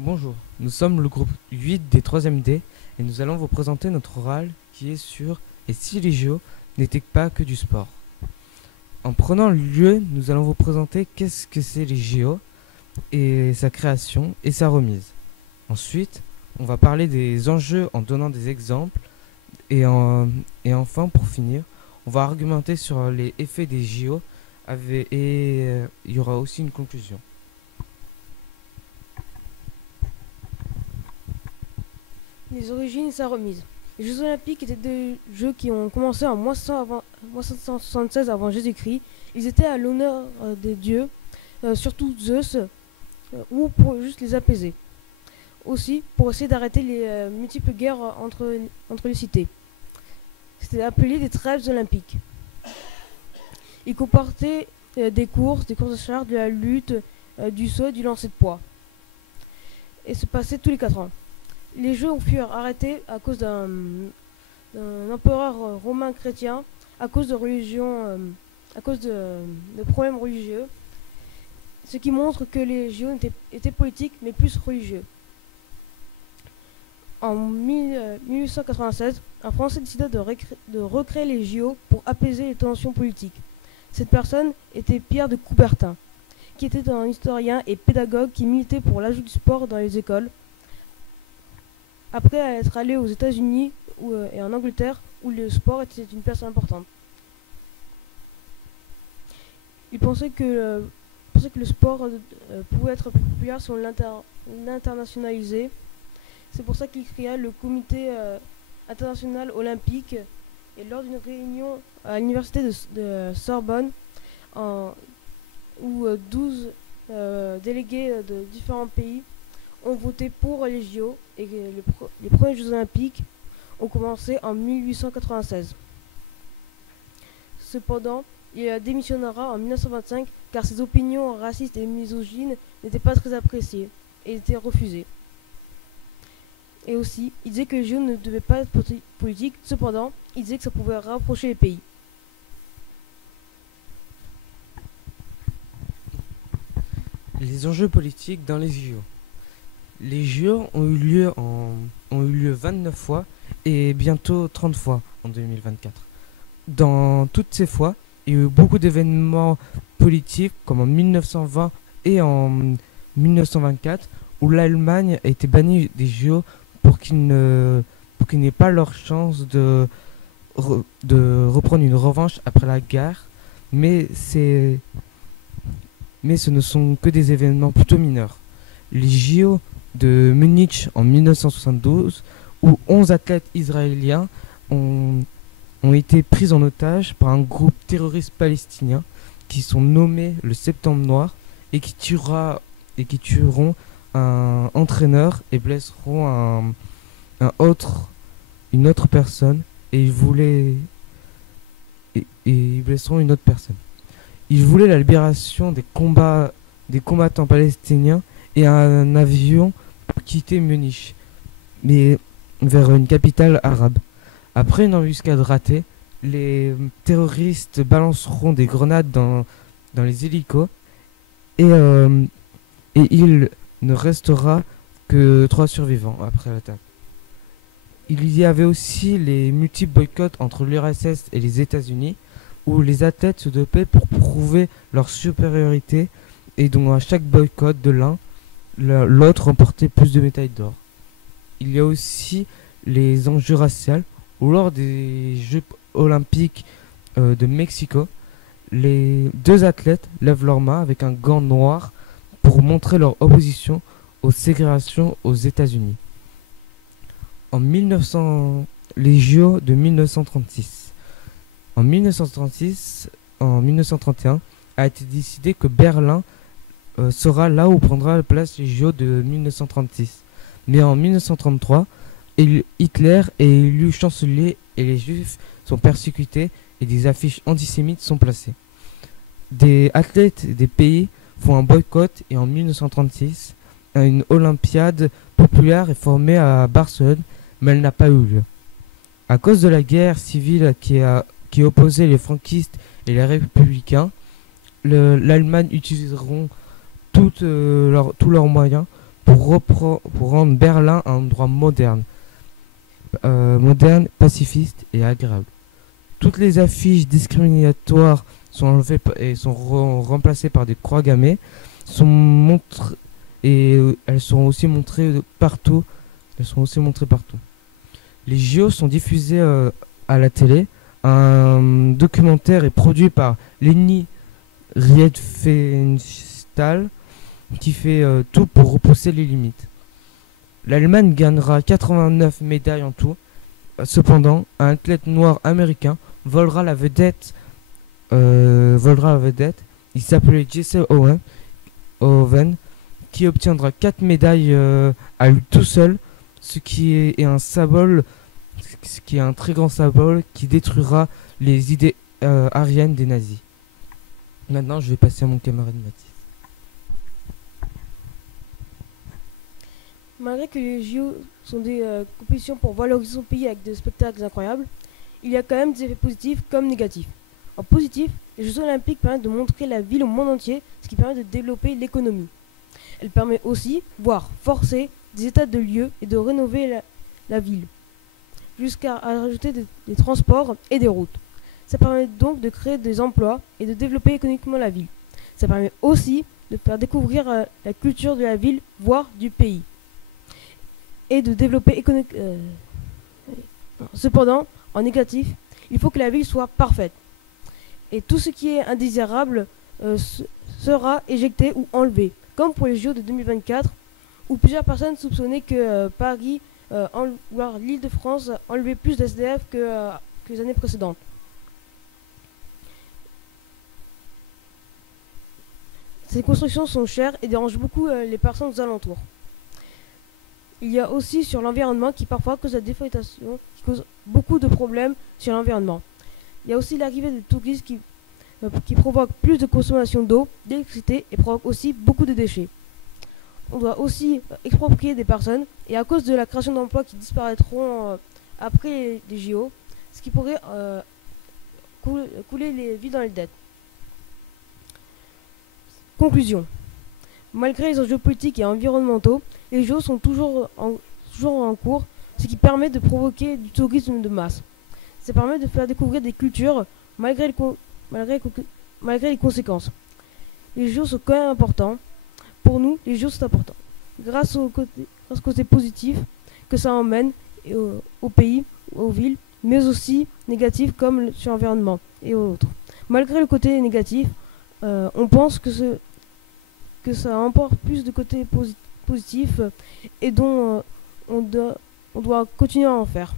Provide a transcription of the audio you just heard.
Bonjour, nous sommes le groupe 8 des 3e D et nous allons vous présenter notre oral qui est sur Et si les JO n'étaient pas que du sport. En prenant le lieu, nous allons vous présenter qu'est-ce que c'est les JO et sa création et sa remise. Ensuite, on va parler des enjeux en donnant des exemples et enfin, pour finir, on va argumenter sur les effets des JO et il y aura aussi une conclusion. Les origines et sa remise. Les Jeux Olympiques étaient des jeux qui ont commencé en moins 776 avant Jésus-Christ. Ils étaient à l'honneur des dieux, surtout Zeus, ou pour juste les apaiser. Aussi pour essayer d'arrêter les multiples guerres entre les cités. C'était appelé des trêves olympiques. Ils comportaient des courses de chars, de la lutte, du saut et du lancer de poids. Et se passaient tous les 4 ans. Les jeux furent arrêtés à cause d'un empereur romain chrétien, à cause de problèmes religieux, ce qui montre que les JO étaient politiques mais plus religieux. En 1896, un Français décida de recréer les JO pour apaiser les tensions politiques. Cette personne était Pierre de Coubertin, qui était un historien et pédagogue qui militait pour l'ajout du sport dans les écoles, après être allé aux États-Unis et en Angleterre, où le sport était une place importante. Il pensait que le sport pouvait être plus populaire si on l'internationalisait. C'est pour ça qu'il créa le comité international olympique. Et lors d'une réunion à l'université de Sorbonne, où 12 délégués de différents pays ont voté pour les JO et les premiers Jeux Olympiques ont commencé en 1896. Cependant, il démissionnera en 1925 car ses opinions racistes et misogynes n'étaient pas très appréciées et étaient refusées. Et aussi, il disait que les JO ne devaient pas être politiques, cependant, il disait que ça pouvait rapprocher les pays. Les enjeux politiques dans les JO. Les JO ont eu lieu 29 fois et bientôt 30 fois en 2024. Dans toutes ces fois, il y a eu beaucoup d'événements politiques comme en 1920 et en 1924 où l'Allemagne a été bannie des JO pour qu'ils n'aient pas leur chance de reprendre une revanche après la guerre. Mais ce ne sont que des événements plutôt mineurs. Les JO de Munich en 1972, où 11 athlètes israéliens ont été pris en otage par un groupe terroriste palestinien qui sont nommés le Septembre Noir et qui tueront un entraîneur et blesseront une autre personne et ils blesseront une autre personne. Ils voulaient la libération des combattants palestiniens et un avion pour quitter Munich, mais vers une capitale arabe. Après une embuscade ratée, les terroristes balanceront des grenades dans les hélicos et il ne restera que 3 survivants après l'attaque. Il y avait aussi les multiples boycotts entre l'URSS et les États-Unis, où les athlètes se dopaient pour prouver leur supériorité et dont à chaque boycott de l'un, l'autre remportait plus de médailles d'or. Il y a aussi les enjeux raciaux, où lors des Jeux olympiques de Mexico, les 2 athlètes lèvent leurs mains avec un gant noir pour montrer leur opposition aux ségrégations aux États-Unis. En 1900, les JO de 1936. En 1931, a été décidé que Berlin sera là où prendra la place les JO de 1936. Mais en 1933, Hitler est élu chancelier et les juifs sont persécutés et des affiches antisémites sont placées. Des athlètes des pays font un boycott et en 1936, une Olympiade populaire est formée à Barcelone, mais elle n'a pas eu lieu. À cause de la guerre civile qui opposait les franquistes et les républicains, l'Allemagne utiliseront tous leurs moyens pour rendre Berlin un endroit moderne, pacifiste et agréable. Toutes les affiches discriminatoires sont enlevées et sont remplacées par des croix gammées, elles sont aussi montrées partout. Les JO sont diffusés à la télé. Un documentaire est produit par Leni Riefenstahl qui fait tout pour repousser les limites. L'Allemagne gagnera 89 médailles en tout. Cependant, un athlète noir américain volera la vedette. Il s'appelait Jesse Owen, qui obtiendra 4 médailles à lui tout seul, ce qui est un très grand symbole qui détruira les idées ariennes des nazis. Maintenant, je vais passer à mon camarade Mathis. Malgré que les JO sont des compétitions pour valoriser son pays avec des spectacles incroyables, il y a quand même des effets positifs comme négatifs. En positif, les Jeux Olympiques permettent de montrer la ville au monde entier, ce qui permet de développer l'économie. Elle permet aussi, voire forcer, des états de lieux et de rénover la ville, jusqu'à rajouter des transports et des routes. Ça permet donc de créer des emplois et de développer économiquement la ville. Ça permet aussi de faire découvrir la culture de la ville, voire du pays, et de développer économiquement. Cependant, en négatif, il faut que la ville soit parfaite. Et tout ce qui est indésirable sera éjecté ou enlevé, comme pour les JO de 2024, où plusieurs personnes soupçonnaient que Paris, voire l'Île-de-France, enlevait plus d'SDF que les années précédentes. Ces constructions sont chères et dérangent beaucoup les personnes aux alentours. Il y a aussi sur l'environnement qui parfois cause la déforestation, qui cause beaucoup de problèmes sur l'environnement. Il y a aussi l'arrivée des touristes qui provoquent plus de consommation d'eau, d'électricité et provoquent aussi beaucoup de déchets. On doit aussi exproprier des personnes et à cause de la création d'emplois qui disparaîtront après les JO, ce qui pourrait couler les vies dans les dettes. Conclusion. Malgré les enjeux politiques et environnementaux, les JO sont toujours en cours, ce qui permet de provoquer du tourisme de masse. Ça permet de faire découvrir des cultures malgré les conséquences. Les JO sont quand même importants. Pour nous, les JO sont importants. Grâce au côté positif que ça emmène au pays, aux villes, mais aussi négatif comme sur l'environnement et autres. Malgré le côté négatif, on pense que ça emporte plus de côté positif et dont on doit continuer à en faire.